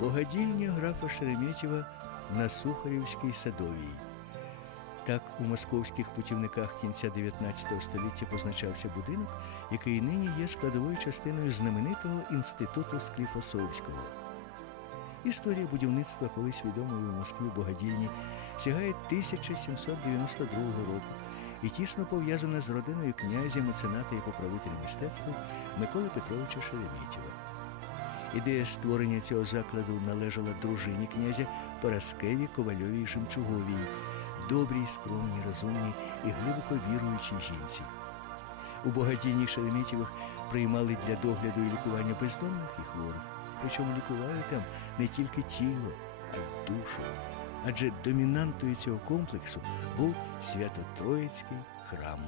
Богадільня графа Шереметєва на Сухарівській Садовій. Так у московських путівниках кінця 19 століття позначався будинок, який нині є складовою частиною знаменитого інституту Скліфосовського. Історія будівництва колись відомої у Москві Богадільні сягає 1792 року і тісно пов'язана з родиною князя, мецената і покровителя мистецтва Миколи Петровича Шереметєва. Ідея створення цього закладу належала дружині князя Параскеві Ковальовій Жемчуговій, добрій, скромній, розумній і глибоко віруючій жінці. У богадільні Шереметєвих приймали для догляду і лікування бездомних і хворих. Причому лікували там не тільки тіло, а й душу. Адже домінантою цього комплексу був Свято-Троїцький храм.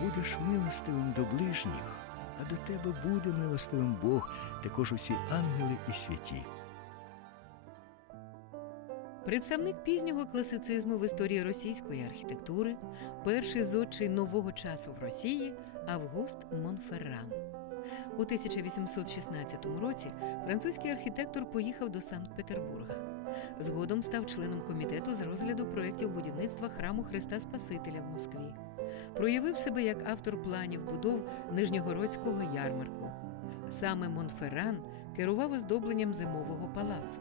Будеш милостивим до ближніх, а до тебе буде милостивим Бог, також усі ангели і святі. Представник пізнього класицизму в історії російської архітектури, перший зодчий нового часу в Росії Август Монферран. У 1816 році французький архітектор поїхав до Санкт-Петербурга. Згодом став членом комітету з розгляду проєктів будівництва храму Христа Спасителя в Москві. Проявив себе як автор планів будов Нижньогородського ярмарку. Саме Монферран керував оздобленням зимового палацу.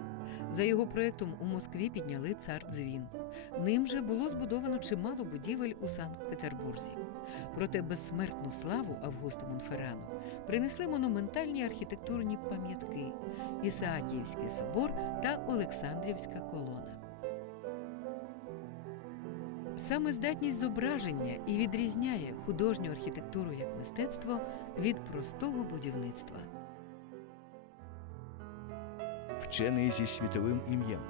За його проєктом у Москві підняли цар дзвін. Ним же було збудовано чимало будівель у Санкт-Петербурзі. Проте безсмертну славу Августу Монферану принесли монументальні архітектурні пам'ятки Ісаакіївський собор та Олександрівська колона. Саме здатність зображення і відрізняє художню архітектуру як мистецтво від простого будівництва. вчений зі світовим ім'ям.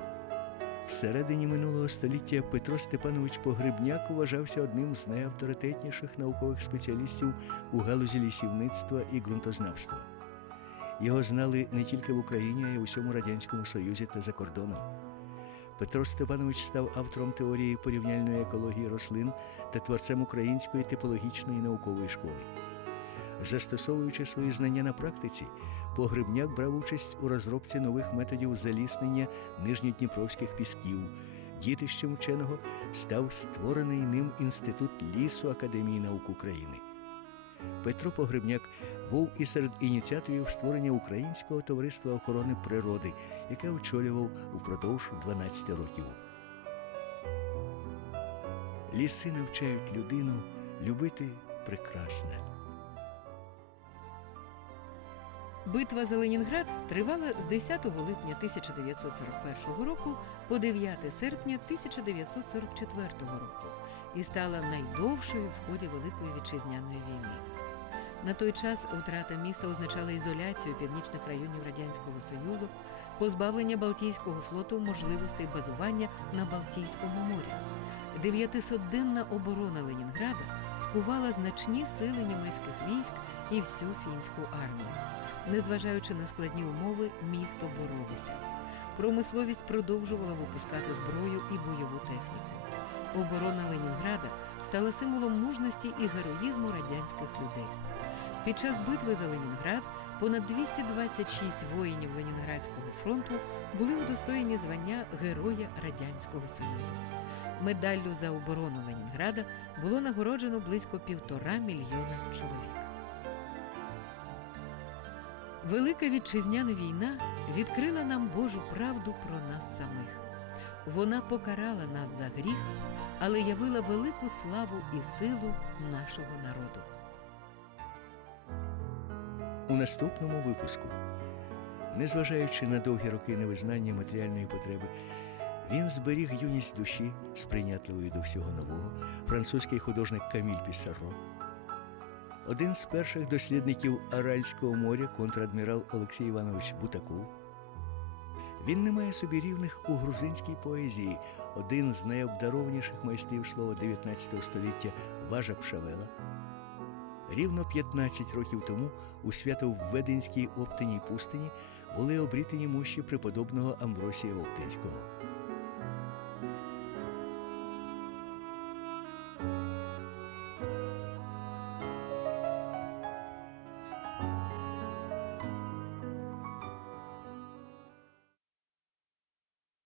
Всередині минулого століття Петро Степанович Погребняк вважався одним з найавторитетніших наукових спеціалістів у галузі лісівництва і ґрунтознавства. Його знали не тільки в Україні, а й у всьому Радянському Союзі та за кордоном. Петро Степанович став автором теорії порівняльної екології рослин та творцем української типологічної наукової школи. Застосовуючи свої знання на практиці, Погребняк брав участь у розробці нових методів заліснення нижньодніпровських пісків. Дітищем вченого став створений ним інститут лісу Академії наук України. Петро Погребняк був і серед ініціаторів створення Українського товариства охорони природи, яке очолював упродовж 12 років. Ліси навчають людину любити прекрасне. Битва за Ленінград тривала з 10 липня 1941 року по 9 серпня 1944 року і стала найдовшою в ході Великої вітчизняної війни. На той час втрата міста означала ізоляцію північних районів Радянського Союзу, позбавлення Балтійського флоту можливостей базування на Балтійському морі. Дев'ятисотденна оборона Ленінграда скувала значні сили німецьких військ і всю фінську армію. Незважаючи на складні умови, місто боролося. Промисловість продовжувала випускати зброю і бойову техніку. Оборона Ленінграда стала символом мужності і героїзму радянських людей. Під час битви за Ленінград понад 226 воїнів Ленінградського фронту були удостоєні звання Героя Радянського Союзу. Медаллю за оборону Ленінграда було нагороджено близько півтора мільйона чоловік. Велика вітчизняна війна відкрила нам Божу правду про нас самих. Вона покарала нас за гріх, але явила велику славу і силу нашого народу. У наступному випуску, незважаючи на довгі роки невизнання матеріальної потреби, він зберіг юність душі, сприйнятливої до всього нового, французький художник Каміль Пісаро. Один з перших дослідників Аральського моря, контрадмірал Олексій Іванович Бутакул, Він не має собі рівних у грузинській поезії. Один з найобдарованіших майстрів слова 19 століття Важа Пшавела. Рівно 15 років тому у свято-введенській Оптиній пустині були обрітені мощі преподобного Амвросія Оптинського.